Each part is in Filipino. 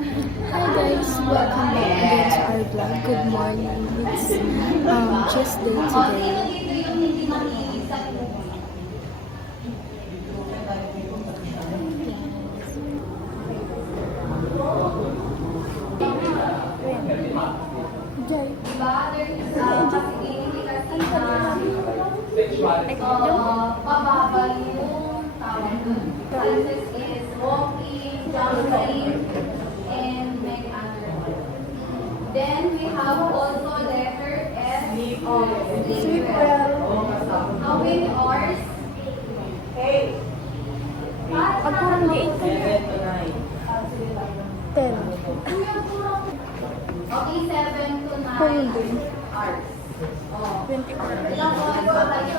Hi guys, welcome back again to our vlog. Good morning. It's Tuesday today. Jay. Is walking, jumping, and make underwear. Then we have also letter S. Sleep well. How many hours? Ako hindi 10. Okay, 7 to 9 hours. Oh. 24. Ilang oras ba tayo?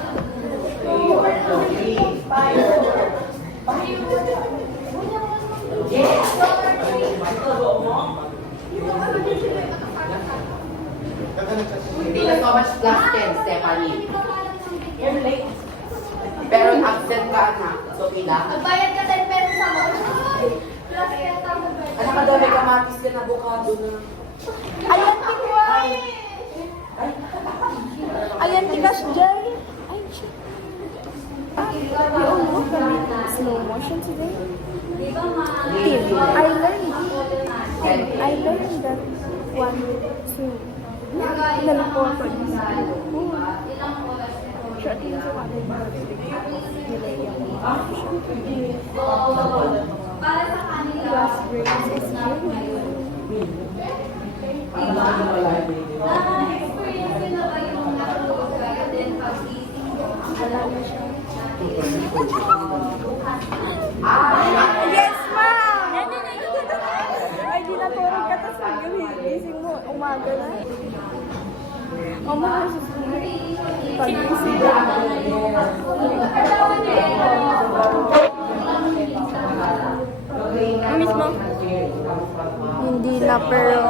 Hindi na so much plus 10, Stephanie. Pero absent ka, anak. So, pila. Magbayad ka 10 pesos sa mga. Plus 10 tama ba? Anak ka daw, may kamatis ka na bukado na. Ayan, tikas! Ayan, tikas, Jay! Ay, shit. We all look at slow motion today. Di ba ma? Tim, I learned that one to nalipot. Ilang oras ito? Siya din sa kanil So, para sa kanila, Last grade is diba? Na-experience nyo na ba yung natulog kayo din pag-ising nyo? wala na siya. Yes, ma'am! Ay, ginatulog ka tapos nagising mo. Umaga na. Umaga sa pag-ising mo. Mismo? Hindi na, pero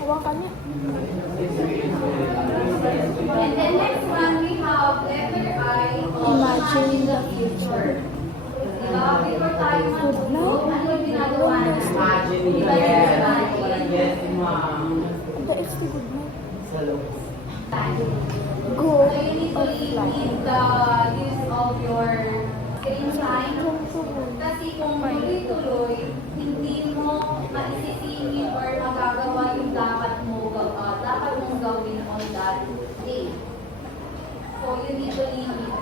hawakan niya. And then next one, we have letter I. Imagine the future. Diba? Before tayo matulog, ano yung ginagawa natin? Imagine, Diba yung yes. design? Yes, ma'am. The it's the good night. Go So you need to limit the use of your screen time. Kasi kung tuloy-tuloy, hindi mo maisisingin or magagawa yung dapat mong gawin on that day. So you need to limit.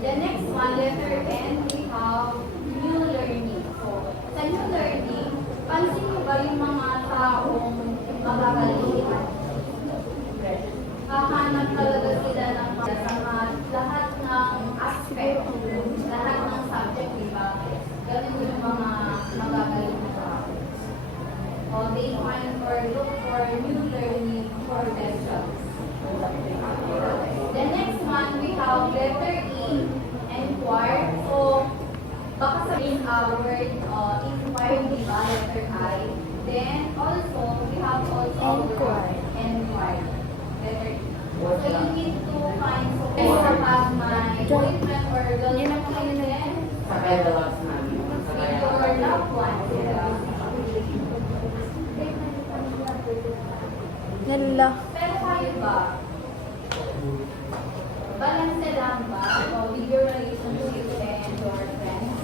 The next one, letter N, we have new learning. So, sa new learning, pansin mo ba yung mga taong magagaling? Hahanap talaga sila ng lahat ng aspect, lahat ng subject, di ba? Ganun yung mga magagaling na tao. O they find or look for new learning for themselves. The next one, we have letter E, inquire. So, baka sabihin our word, inquire, di ba? Letter I. Then, also, we have also inquire. Letter E. So, you need to find, so, I have my boyfriend or girlfriend, then, Sa Bedalogs namin. with your loved one. Nala. Pero kayo ba? Balance lang ba? O with your relationship and your friends?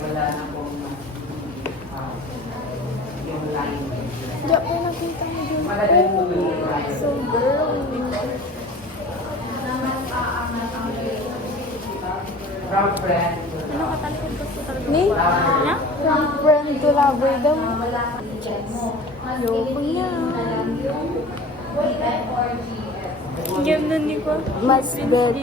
Wala na pong yung line. Hindi ako nakita mo dun. Malalim po yung line. So girl. Na mas aangat ang relationship, di ba? From friend. Ni? From friend to lover daw. Wala kang check mo. Mas Ayoko piliin na. na lang yung BF or GF. Ganun ni ko. Mas bad.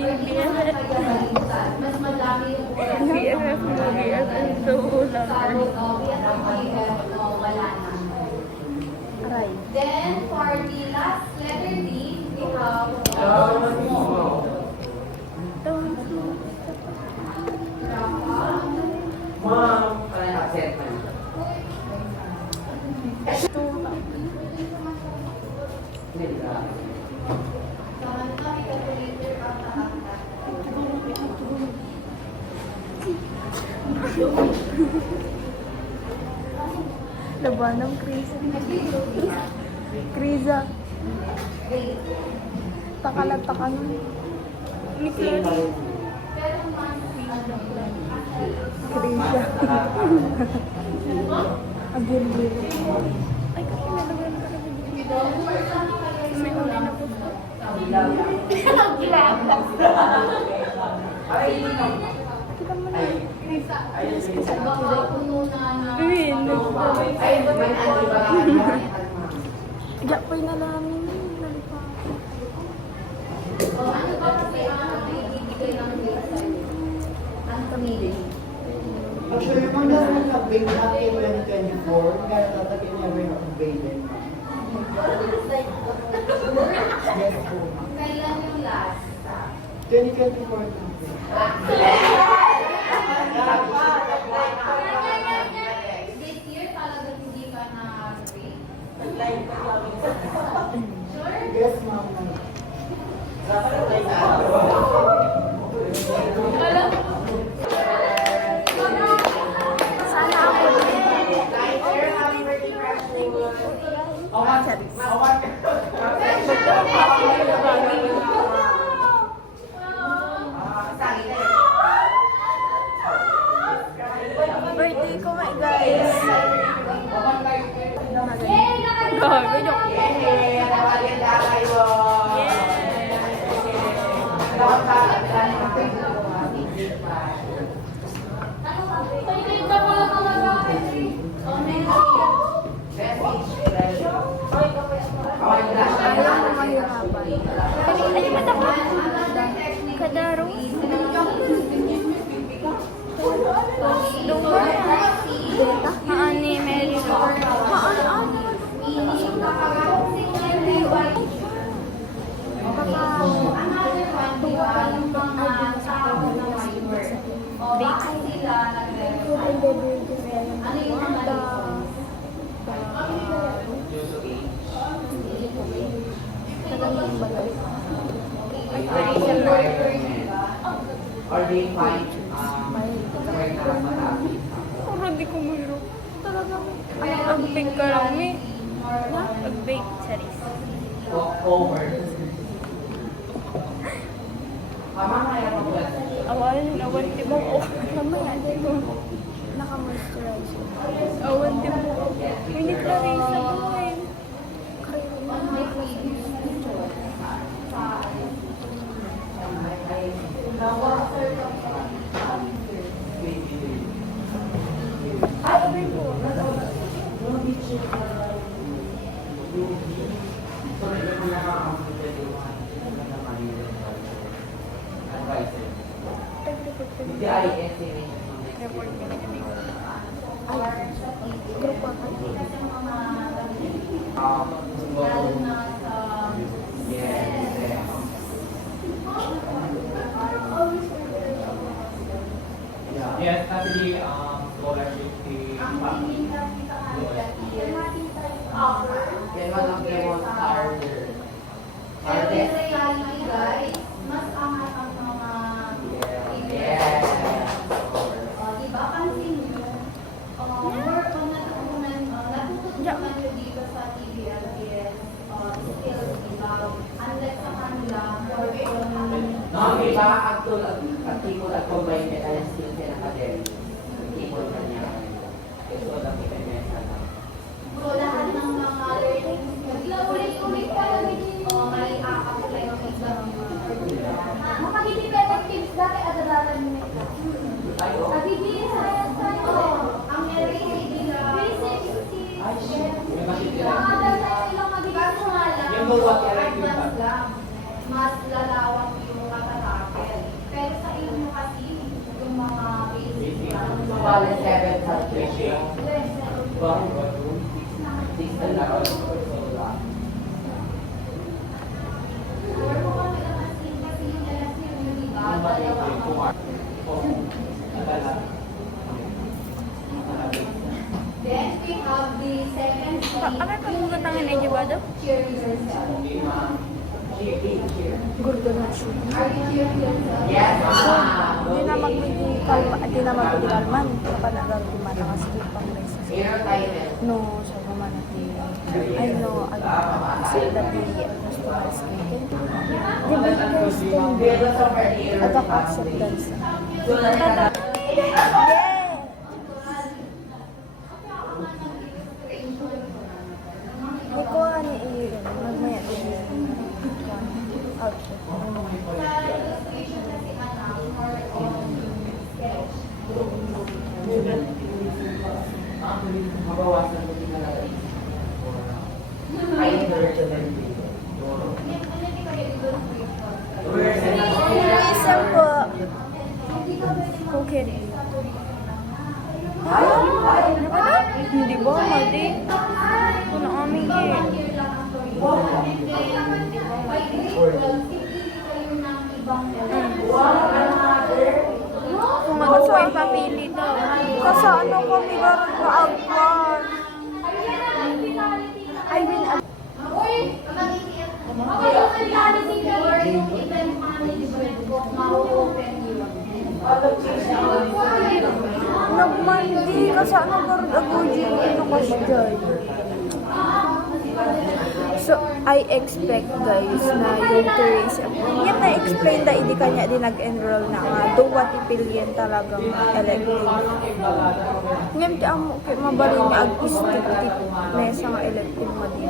Mas madami yung oras. BFF mo, BFF so lang. Sabog o BF o wala na. Aray. Then, for the last letter D, we have Oh, small. Don't Labanang Krisa. Krisa. Takalatakan. Ni Clarice. Krisa. Agil-gil. Ay, kasi nalagyan ka na dito. May huli na po. Kita mo na. Uy, no. Diyak po'y na namin. Nalipa. Ano ba kasi ang bibigay ng grade? Ang pamilya. Actually, kung nasa nag-bake natin in 2024, kaya tatagin niya rin ang bake. Yes po. Kailan yung last? 2024. This year talaga hindi ka na-grade? Sure? Yes, ma'am. Sana ako din. Birthday ko nga guys. Gago, joke. Ayaw mo mahirapan. Ay, matapa. Kadaro. Beta? Haan ni Mary Rose. Ano yung mga Or they find right now matapos. Parang di ko mayroon. Talagang, ang-bake ka lang, may. Ang-bake, charis. Walk over. Mama, kaya pa ba? Awan din mo ko. Mamaya, din mo. Naka-moisturizer. Awan din mo ko. Uy, ni Clarissa ko eh. Hindi ay estimate. Report ka na kami. Group ako. Yes. Yes, actually, scholarship is Yan man ang demo starter. Pero in reality, guys, mas angat ang mga Yes. diba? Pansin nyo, more on natutunan nyo dito sa TBL is skills, diba? Unlike sa kanila, more on No, iba ang tulad at tikot at combine med ang skills and academic. Tikot na niya. Ito lang kita niya sa so lahat ng mga learnings, ulit-ulit pa lang may a-apply ng exam nyo. Makakitipedad tips dati adadalan nyo na tayo. Nabibili sa ang LACD na 360. Nakadal tayo ilang mabilis nga lang. Yung luwag yan, Advance lang. Mas lalawak yung katatapel. Pero sa inyo kasi, yung mga basic lang. Bale 7 subjects. Yes, Six na lang. Or kung kami lang kasi yung LAC yung diba? Dalawa. Then we have the second Apa pa mo katangan na jibado? cheerleader cell. Gurdo na siya. Are you cheering yourself? Yes, ma'am. Hindi na magbigay. kalma, di naman ko di kalman. Kapanagal di man ang asking pang beses. Zero title. No, so naman natin. I know, accept that the customer is taken. The bakers can be agak acceptance. Yes! Hindi ko ni Iron. Magmaya din yun. Outfit. Mabawasan mo din talaga. Ay, Isa po. Okay rin. Hindi ba, mali? Kung aming Kung ako po yung papili daw. Kasi ano kami garon ka agwan. I mean, nagmandi kasi ano garon aguji ito kasi dyan. So, I expect guys na yung tourism. Yan na-explain na hindi kanya din nag-enroll na nga. Do what ipilian talagang elective. Ngayon di amo kay mabali niya ag-istip-tip na sa nga elective mo din.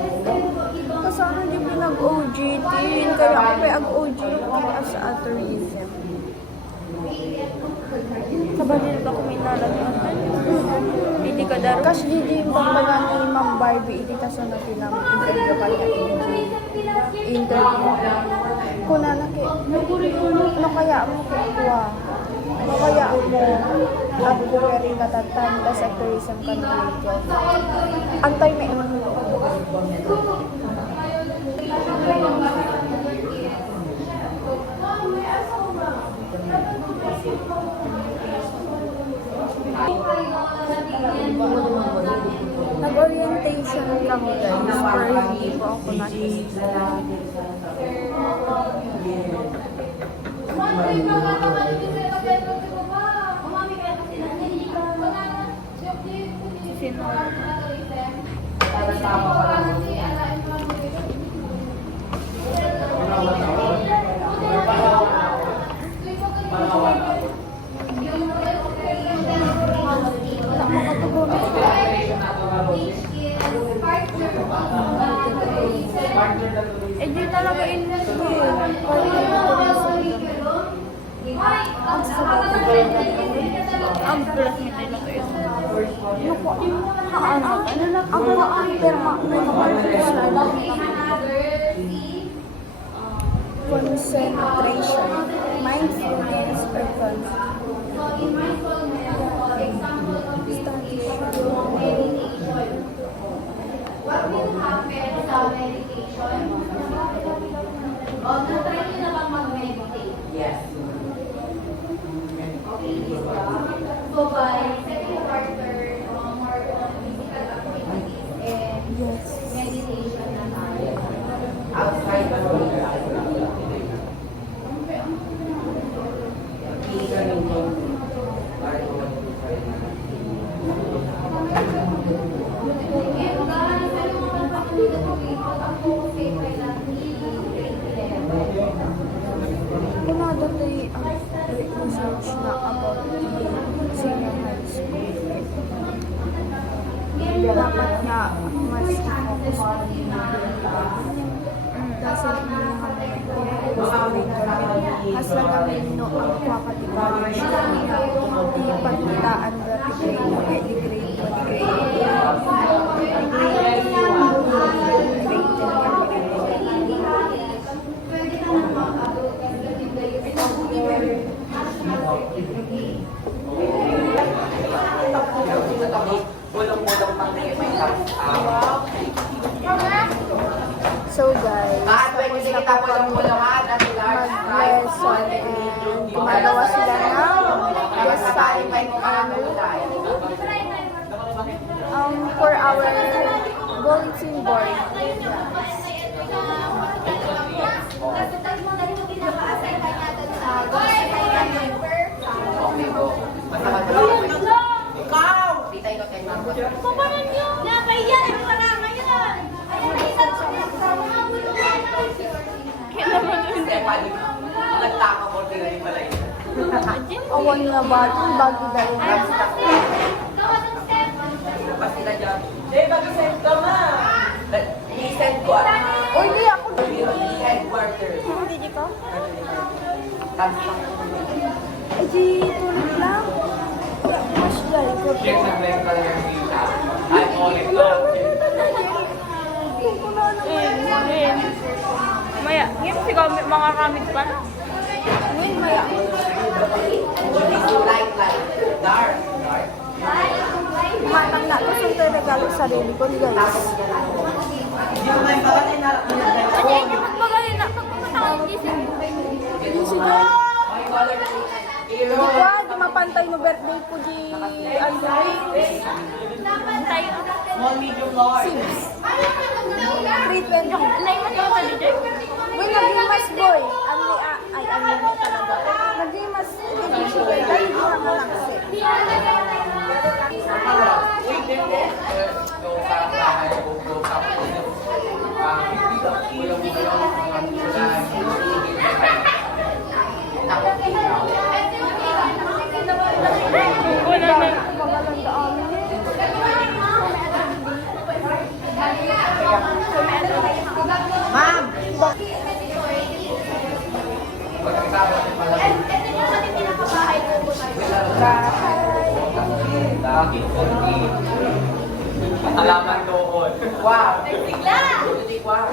Kasi ano di pinag-OGT. Kaya ako pa ag-OGT as a tourism. Kabalil ba kung inalagyan? Hindi ka daro. Kasi di yung pagbaga ni Ma'am Barbie, hindi ka sa natin ang interview kanya interview. Kung na no kaya mo kuha. No kaya mo ako very katatan ka sa tourism country. Antay may nag-orientation kami guys, pero hindi po ako nakikita. Sino? Eh di talaga in-review. Ang plus nito na kayo. Naku, ano ako ang perma concentration, mindfulness, or What will happen sa meditation? O, na-try nyo na bang mag-meditate? Yes. Okay, so by second quarter, more on physical activities and meditation na tayo. Outside the world. Kunado tayo ang research na about the senior high school. Dapat nga mas i-focus on kasi hasta namin no ang kwakatigalan siya di pagkitaan dati grade 1, di grade 2, So guys, tapos na po kami mag-lesson and gumagawa sila ng na bagong bago dahil. Pa sila dyan. Mag-send ka ma! I-send ko Uy, di ako headquarters. Hindi di ka? Tapos Ay, di tulog lang. Mas dahil ko. Check the dental yung data. Ay, ulit lang. Maya, ngayon si kami, mga kamit pa na. Ngayon, maya. light. Dark. Matang na. Gusto ko regalo sa sarili ko, guys. Hindi mo may bakit na Kasi hindi magpagaling na. Pagpunta ka ng gising. Di ba, di mapantay mo birthday ko di ano. Tayo. Small, medium, large. 320. Naiman yung ka dito. Uy, nag-imas boy. Ay, ano talaga. Nag-imas. Dahil hindi naman lang kasi. Wala na. Maganda amin. Ma'am! Halaman doon. Wow! Bigla! Wow!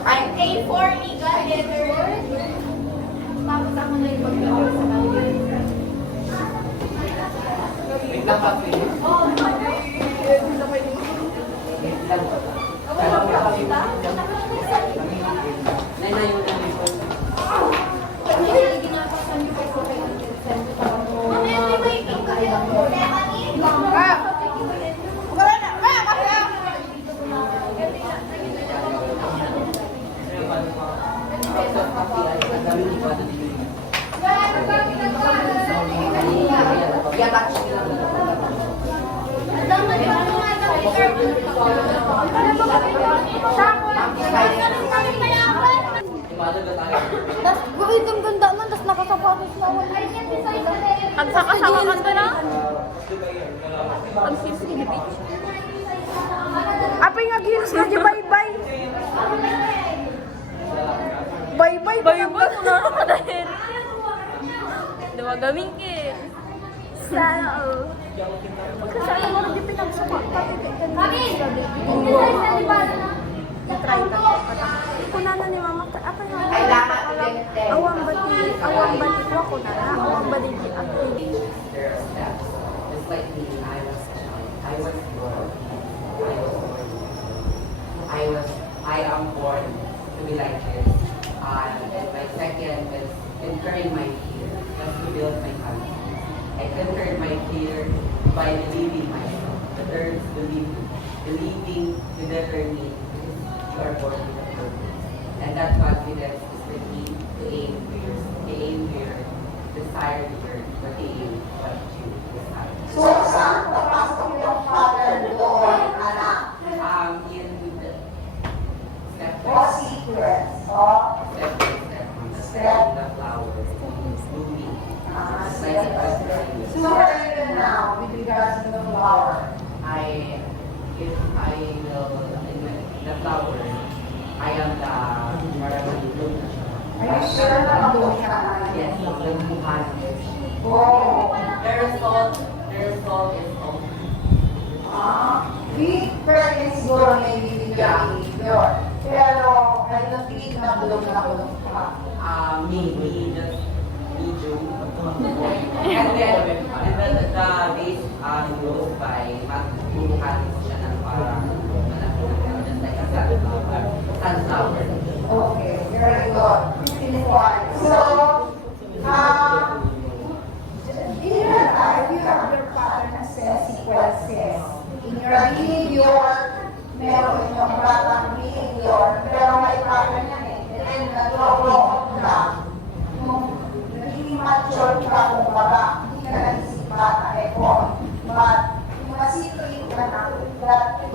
I'm A4 legal letter. Tapos ako na yung paggawa sa kanya. Wait lang pa, please. Tapos, buhay kang ganda man. Tapos nakasapatos na ako. Pagsakasama ka to na. Pagsisigi. Apay nga giros na di bye-bye. Bye-bye. Bayo-bayo ko na ako dahil. Dumagawin ki. Sana all. Kasama mo rin di pinagsama. Mami! Try na. Kunana ni mama. Apay nga. Kailangan ulit. Awang bati ko ako na. Awang bati di ako. There are steps. Just like me, I was born. I am born to be like this. And my second is conquering my fear, just to build my country. I conquered my fear by believing myself. The third is believing you never need, because you are born with a purpose. And that confidence is the key to aim to your desire to earn, but aim what you desire. So, saan papasok yung father doon, anak? In step O by secrets, o? step, the flowers, blooming. Just like the first So, where are you now with regards to the flower? if I will, in the flowers, I am the parang bloom na siya. Are you sure na mag-doon ka na? Yes, the buhan. Oh, The result is all. big person siguro may bibigyan behavior. Pero, ay na-feel na bulong ka. Me just medium. And then the days goes by, magbubuhan ko siya ng parang just like a sunflower. Okay, very good. So, in your life, you have your pattern as sequences. In your behavior, meron yung batang behavior, pero may pattern yan eh. And then, nag-grow ka. Nung naging mature ka, kumbaga, hindi ka naisip bata, eh, but considering that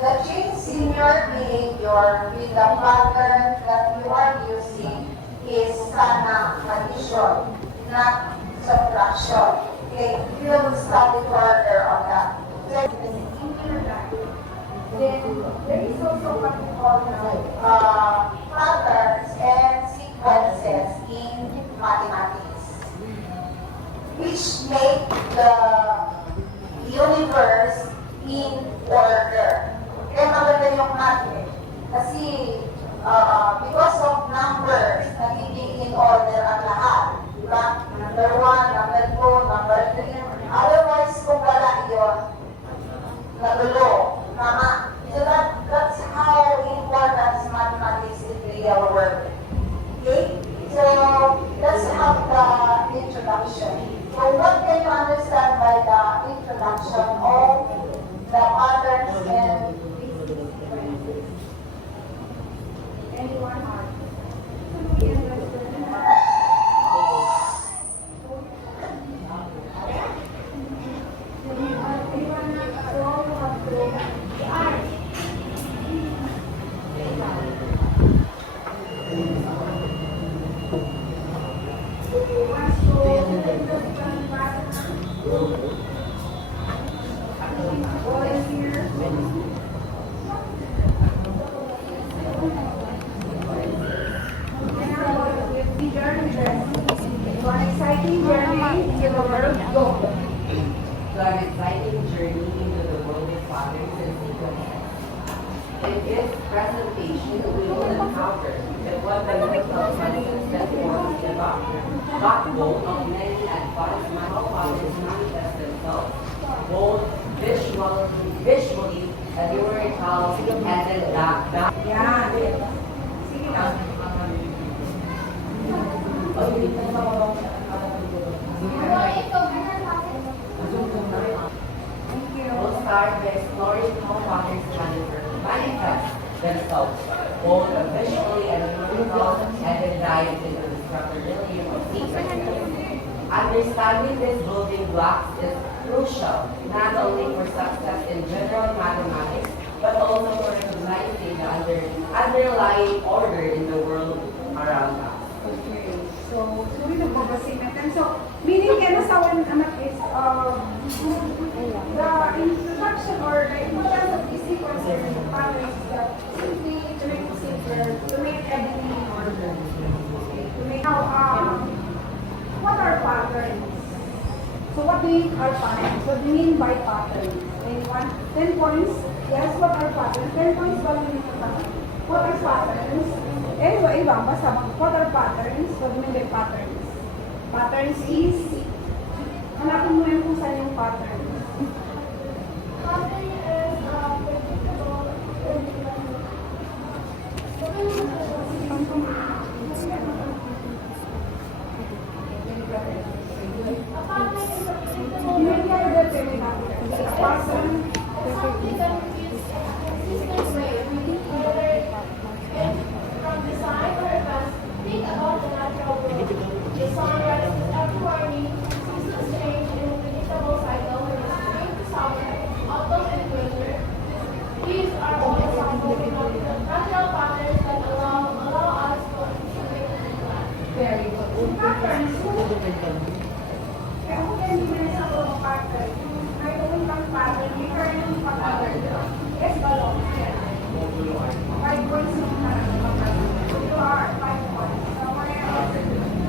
the change in your behavior with the pattern that you are using is sana addition, not subtraction. Okay, we will study further on that. Then there is also what we call patterns and sequences in mathematics, which make the universe in order. Kaya maganda yung math eh. Kasi because of numbers, nagiging in order ang lahat. Diba? Number 1, number 2, number 3. Otherwise, kung wala yun, nagulo. Tama? So that's how important mathematics in real world. Okay? So let's have the introduction. So what can you understand by the introduction of the patterns and anyone? One exciting journey in the world. Go. So an exciting journey into the world of patterns and sequences. In this presentation, we will encounter that what the mental sciences that forms the backbone of many advanced mental patterns manifest themselves, both visually, theoretical, and then that. Yeah. Sige lang. We'll start by exploring how patterns manifest themselves, both visually and numerical, and then dive into the structuralism of sequences. Understanding these building blocks is crucial, not only for success in general mathematics, but also for recognizing the underlying order in the world around us. Okay. So nagbabasing natin. So, meaning kaya sa one anak is, the introduction or the importance of these sequences and the patterns is that simply to make it simpler, to make everything in order. Okay. To make, now, what are patterns? So what do you mean are patterns? What do you mean by patterns? Anyone? 10 points? Yes, what are patterns? 10 points ba lang yung patterns? What are patterns? Anyway, basta what are patterns? What do you mean by patterns? Patterns is, hanapin mo yun kung saan yung patterns. Pattern is These are all examples of natural patterns that allow us to Very good. Patterns. Kaya kung hindi na sa mga pattern, may ulang pattern, may current pattern. Yes, balong. 5 points yung pattern. You are 5 points. So, may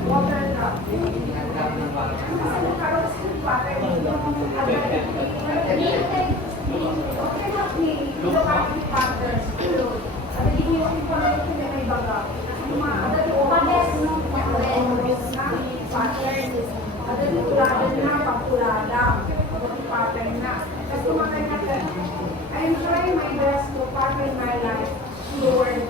water drop. Kasi nagkaroon sa pattern, yung agad. Okay, not me. Ito kami patterns. At hindi yung information na may baga. Ada di oras no oras na pattern. Ada di tuladan na pagtulada. Pattern na. Kasi kumakan natin. I'm trying my best to pattern my life toward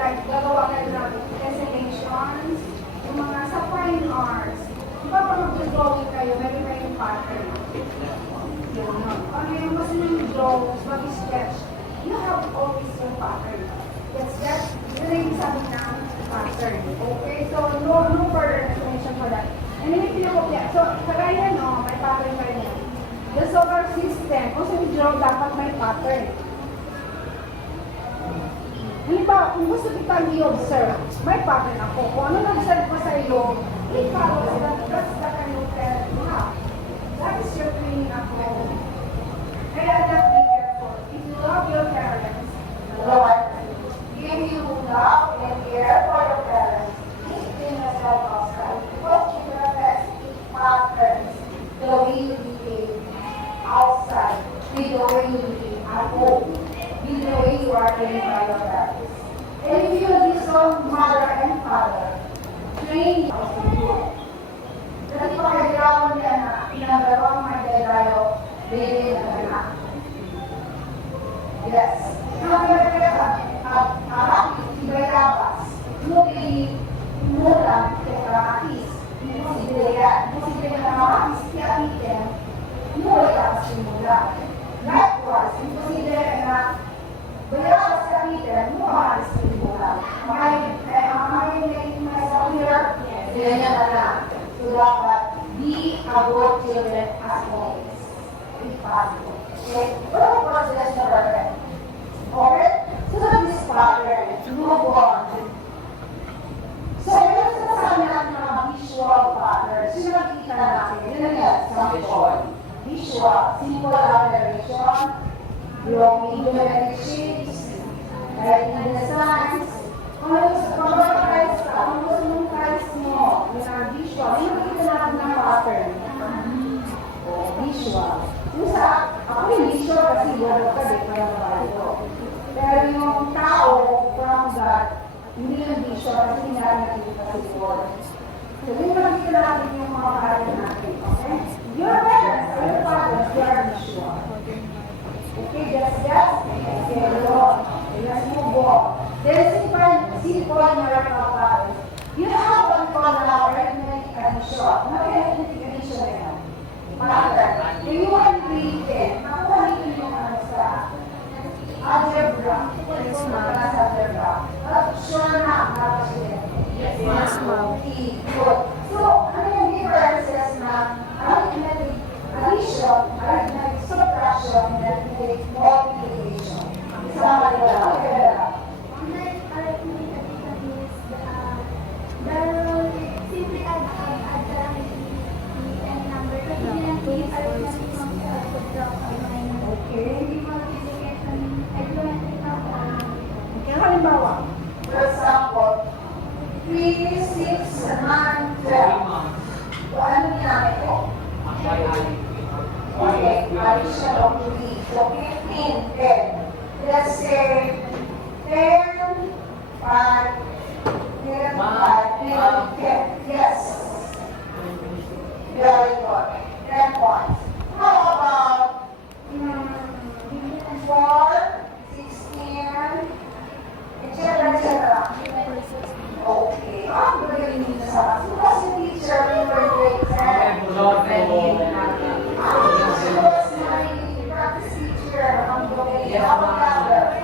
like, gagawa kayo ng designations, yung mga sa fine arts. Di ba pag mag-drawing kayo, meron kayong pattern. Yun, no? Ano yung gusto nyo yung drawings, mag-sketch, you have always your pattern. That's yun yung sabi ng pattern. Okay? So, no further explanation for that. And then, pinakopya. So, kagaya no, may pattern pa rin. The solar system, kung sa draw, dapat may pattern. Halimbawa, kung gusto kitang i-observe, may pattern ako. Kung ano nag-observe ko sa iyo, i-follow sila. That's the kind of parent you have. That is your training at home. Kaya just be careful. If you love your parents, Lord, give you love and care for your parents. Discipline yourself outside. Because children speak patterns the way you behave outside, with the way you behave at home, with the way you are trained by your parents. And if you disown mother and father, train yourself. Dati pa kayo gawin niya na pinagawang may tayo, baby na anak. Yes. Harap, iba'y labas. Muli, mula, kekaratis. Musibilidad na maraming siyakitin, mula simula. Likewise, imposible na bayar siyakitin, mula simula. May sawir, ganyan na lang. So dapat, be a good children as always. If possible. Okay? What of course, that's the perfect. Okay? So that this pattern, move on. So, yung sinasabi natin ng mga visual patterns, yung nakikita natin, yun na yan, example. Visual, simple alteration, yung medium shapes, writing designs, kung gusto mong price mo, yung visual, yung nakikita natin ng pattern. Visual. Yung sa, ako yung visual kasi wala ka, di pa yung bago. Pero yung tao, from God, hindi yung visual kasi hindi natin nakikita sa before. So, yung nakikita natin yung mga pattern natin, okay? Your parents or your fathers, they are visual. Okay, just, okay, Lord, let's move on. Then, simple numerical patterns. You have one called now, arithmetic addition. Ano yung arithmetic addition na yan? Pattern. When you want to read it, nakuha nito yung ano sa algebra. Yes, ma'am. Algebra. Sure na, yes, ma'am. Good. So, ano yung differences na arithmetic addition, arithmetic subtraction, and arithmetic multiplication? Isama nila. Okay, Simply add any number. Kasi hindi Okay, halimbawa, for example, 3, 6, 9, 12. So, ano ginamit ko? Okay, addition of 3. So, 15, 10. Let's say, 10, 5, 10, 5, 10. Yes. Very good. 10 points. How about 4, 16, etc. Okay. I'm going to sa kasi teacher, we were doing that. She was my practice teacher. I'm going to have a gather.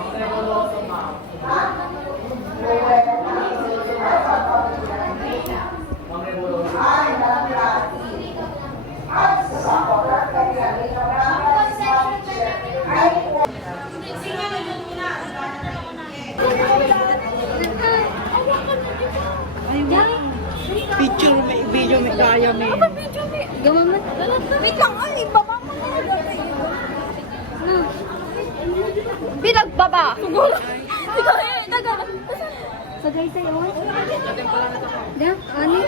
Picture may video may gaya may. Gamamat. Wait lang ay baba mo na. Pinagbaba. Siguro. Taga. Sagay tayo. Da, ani?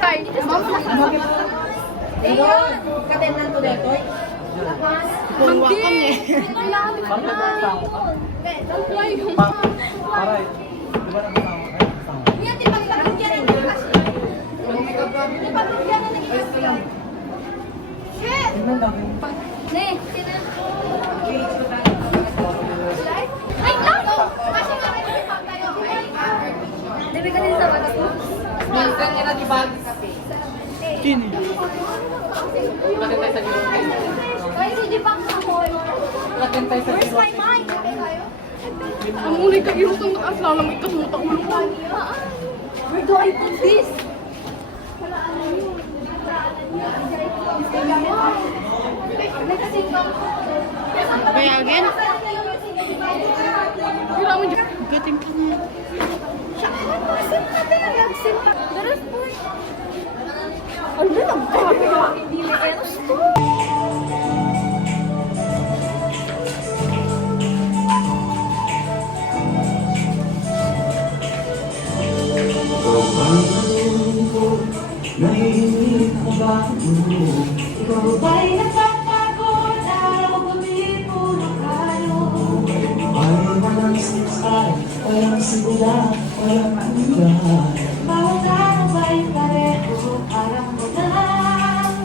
Ay, Ayun, katenan to dito. Mangdi. Aray. Di ba nakasama? Yan, di pagpapagyan ng kasi. Pagpapagyan ng kasi. Shit! Ne, sino? Where's my mic? Ang muli ka irutang nakaasala mo ikasmuta ulo ko. Where do I put this? Bayagin. Wala mo dyan. Gating ka niya. Daras po. Ano na nagkakaroon ang hindi na eros to? Ikaw ba'y nagpapagod? Araw-gabi puro kayo. Ay, walang siksay, walang sigula, walang andan. Bawat araw ba'y pareho, parang walang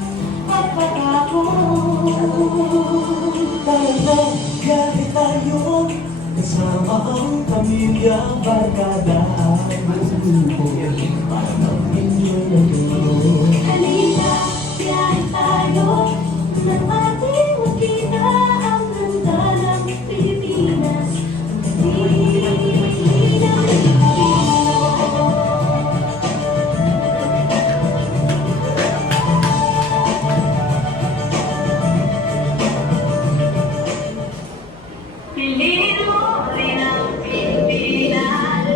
magpapagod. Tayo, gabi tayo, kasama ang pamilya, barkada ang grupo. Parang inyong nagulong. Halika, biyahe tayo, nang ating makita ang ganda ng Pilipinas. Piliin mo rin ang Pilipinas.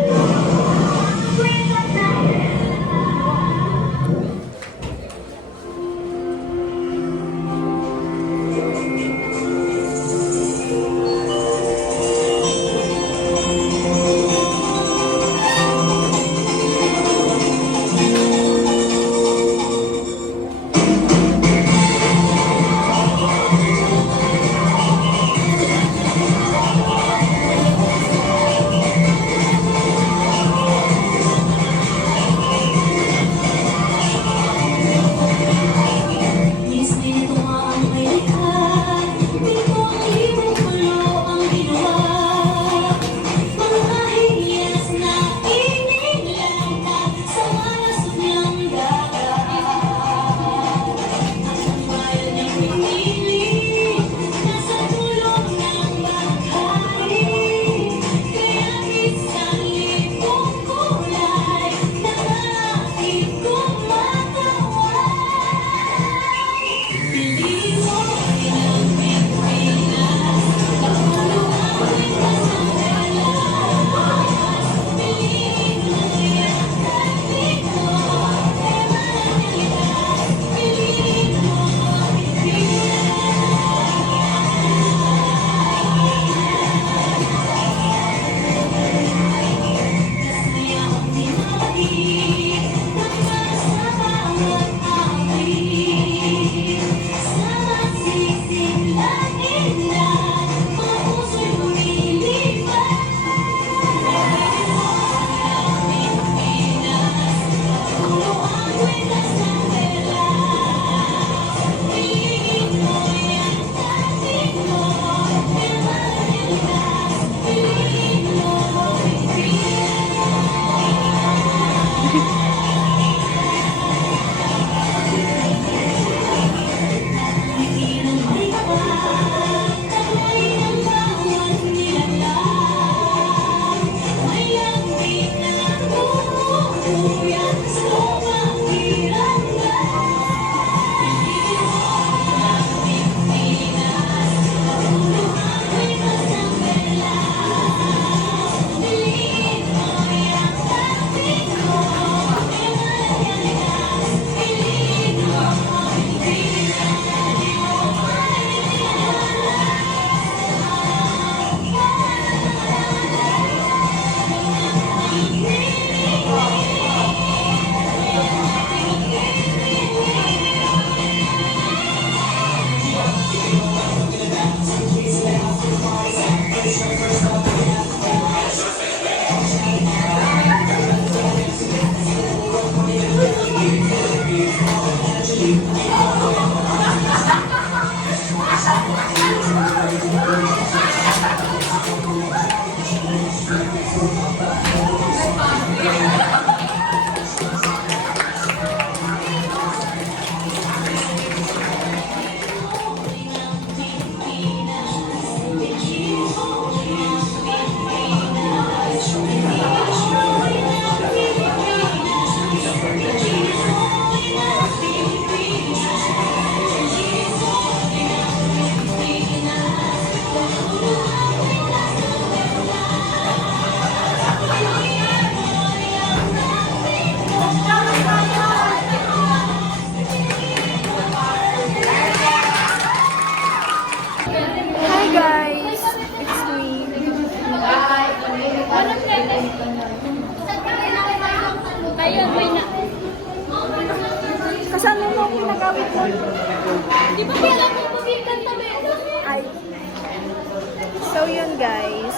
yun guys,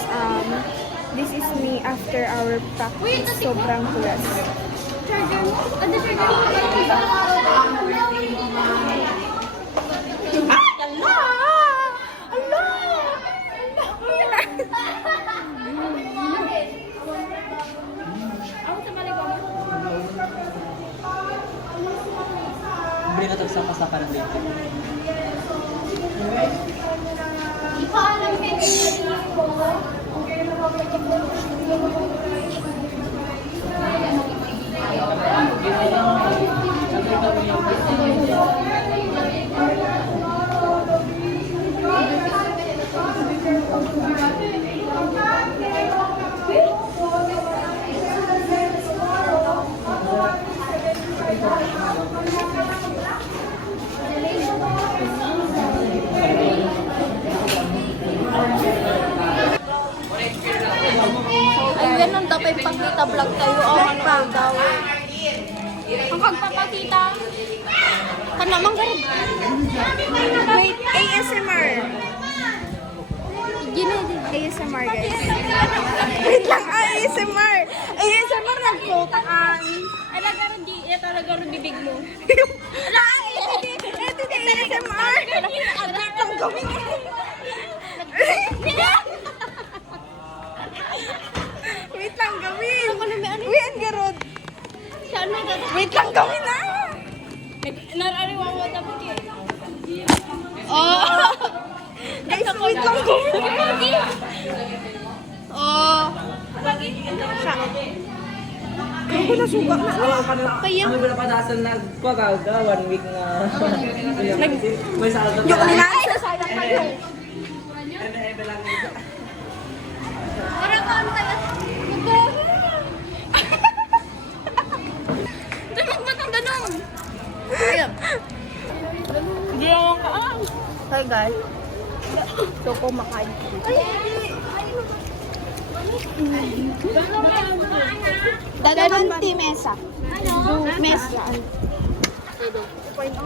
this is me after our practice. Sobrang hulas. Charger mo? Ano charger mo? Ako sa balik mo? Bili ka sa kasapa ng date. Ipaalam kay Ay, ganun dapat ipakita vlog tayo. O, ano daw. Ang pagpapakita. Kanamang ganun. Wait, ASMR. ASMR guys. Wait lang, ASMR. ASMR nagkotaan. Ay, lagaran di. Ito, lagaran bibig mo. Ito ASMR. Agad lang gawin. Wait lang gawin. Wait, garod. Saan may gagawin? Wait lang gawin na. Narariwa mo dapat yun. Guys, wait lang gawin. Ako nasuka na. Kaya. Kami wala pa dasal nagpagaga, 1 week na. May saldo Yung pa. nasa sayang kayo. Parang ano tayo? Damag ba itong ganun? Ayan. Hindi ako kaan. Hi guys. So, kumakain. Dadanti mesa. Mesa.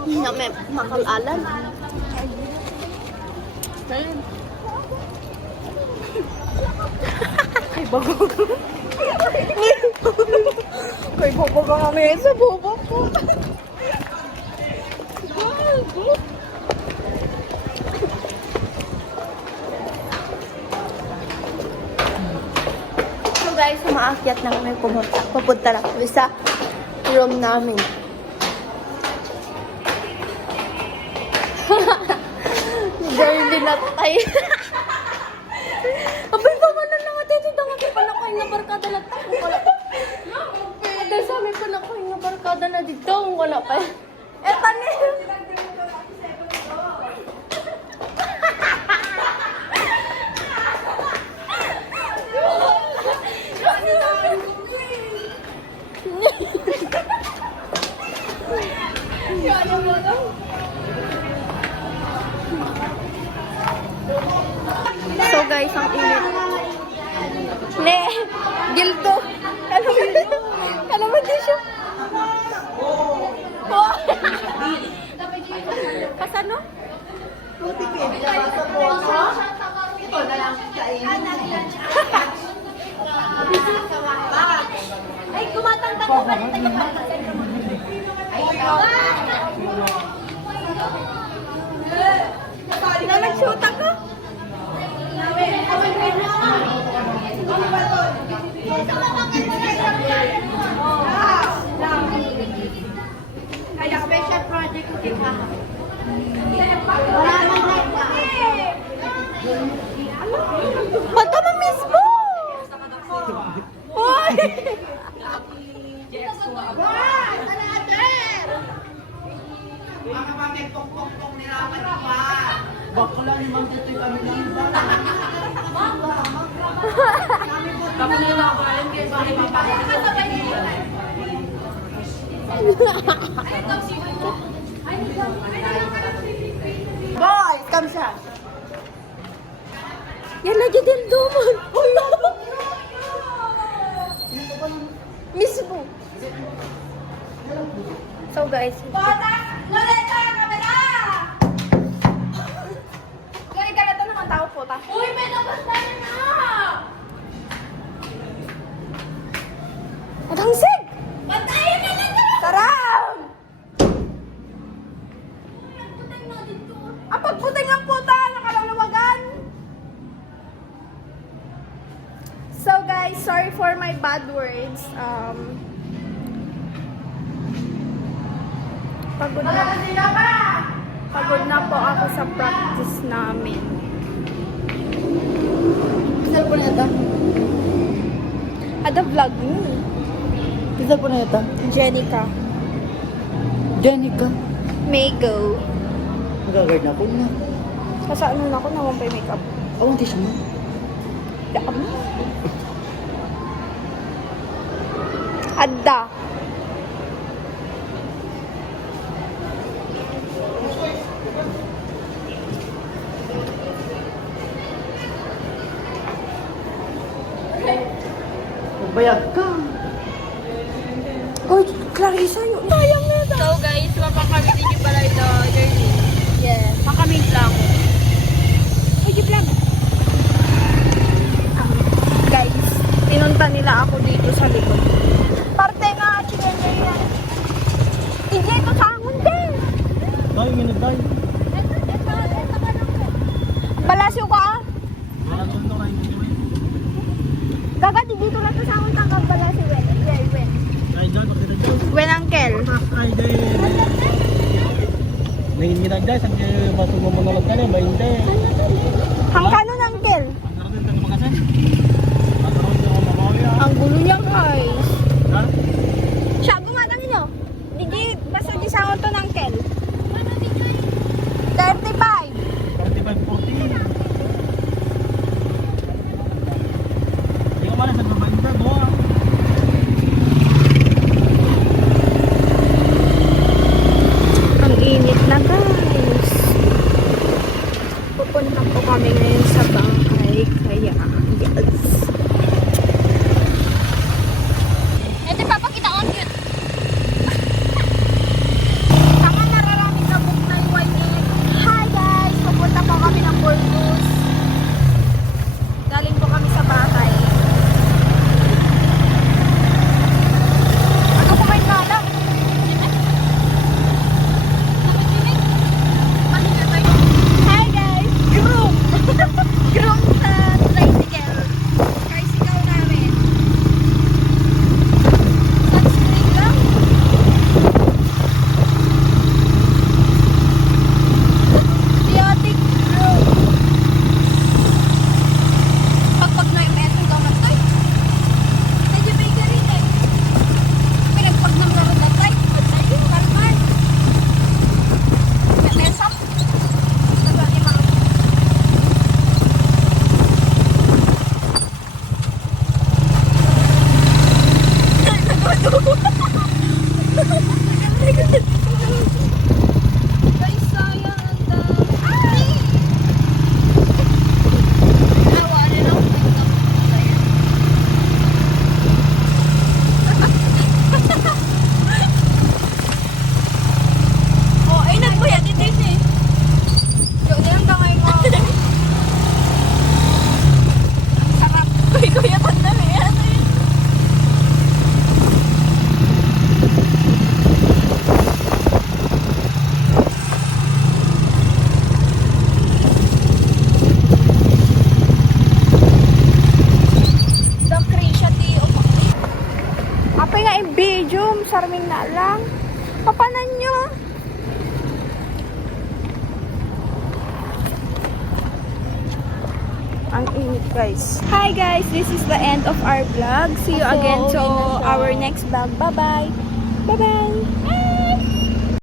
Na may makalalan. Ay, bago ko. Kay bobo ka nga mesa, bobo ko. So guys, umaakyat na kami papunta na kami sa room namin. Girl, binatay. Abay, pamana lang ate. Ito daw ate pa na kayo na barkada na takong wala. Ate, sa amin pa na kayo na barkada na dito. Wala pa. Eh, panin. So guys, ang init. Ne, gilto. Kala mo di siya. Oh. Kasano? Ito na lang kainin. Ay, kumatanda ka pa rin tayo para sa sentro mo. Na nag-shoot ako? Kaya special project ko din ha. Wala nang nagpa. Ba't ka ba mismo? Hoy! Mga bakit pok-pok-pok nilaman pa. Bakla ni Ma'am Titoy kami lang ba? Kami na lang kain kay Bani Papa. Boys, come siya. Yan na dyan din duman. Mismo. So guys, Uy, may labas na! guys, sorry for my bad words. Pagod na po ako sa practice namin. Kisal po na yata. Ada vlog mo. Kisal po na yata. Jenica. Jenica. Maygo. Magagard na po na. Kasi ano na ako, naman pa yung makeup. Awan ti siya mo. Daan. Ada. Magbayag ka. Uy, Clarissa, yun. Sayang na ito. So guys, mapakami din yung pala ito journey. Yes. Makamit lang. Uy, yung vlog. Guys, pinunta nila ako dito sa likod. Parte nga, chinenya yan. Hindi, ito sa angon din. Dahil minag dahil. Balasyo ka ah. Wala doon to kayo hindi rin. Dagat, dito lang ito sa angon tangkang balasyo. When? Ay dyan, makita dyan. When, uncle? Ay dyan. Nanginginag dyan, saan kayo matulong monolog ka na, ba hindi. Hang kanon, uncle? Ang karoon din tayo magasin. Ang karoon din ako mabawi ah. Ang gulo niya, guys. Ha? Siya, gumatang nyo. Hindi, basta di sa angon to ng uncle. 35. 45-40. Hindi ko malas ang babae ba, buha. Ang init na, guys. Pupunta po kami ngayon sa bahay. Kaya, yes. Ito papakita on yun. Tama, nararaming na book na UIN. Hi, guys! Pupunta po kami ng Burgos. Galing po kami sa bahay. Ano kumain ka lang? Hi, guys! Groom! Groom sa tricycle. Tricycle namin. Touchscreen lang. Chaotic room. Pagpag na yung metro daw man toy. Medyo may garin eh. Pinagpag ng laro na tayo. Kalman. Mesap. Taga ni mga guys, sayang ang dami. Awa na lang. Oh, ay nagbuya din din eh. Yo, di lang kamay mo. Ang sarap. Uy, kuya, pag nami. Ano yun? The Krisha T. Apa nga yung video, sarming na lang. Papanan nyo. Ang init, guys. Hi guys, this is the end of our vlog. See you again to our next vlog. Bye-bye. Bye-bye.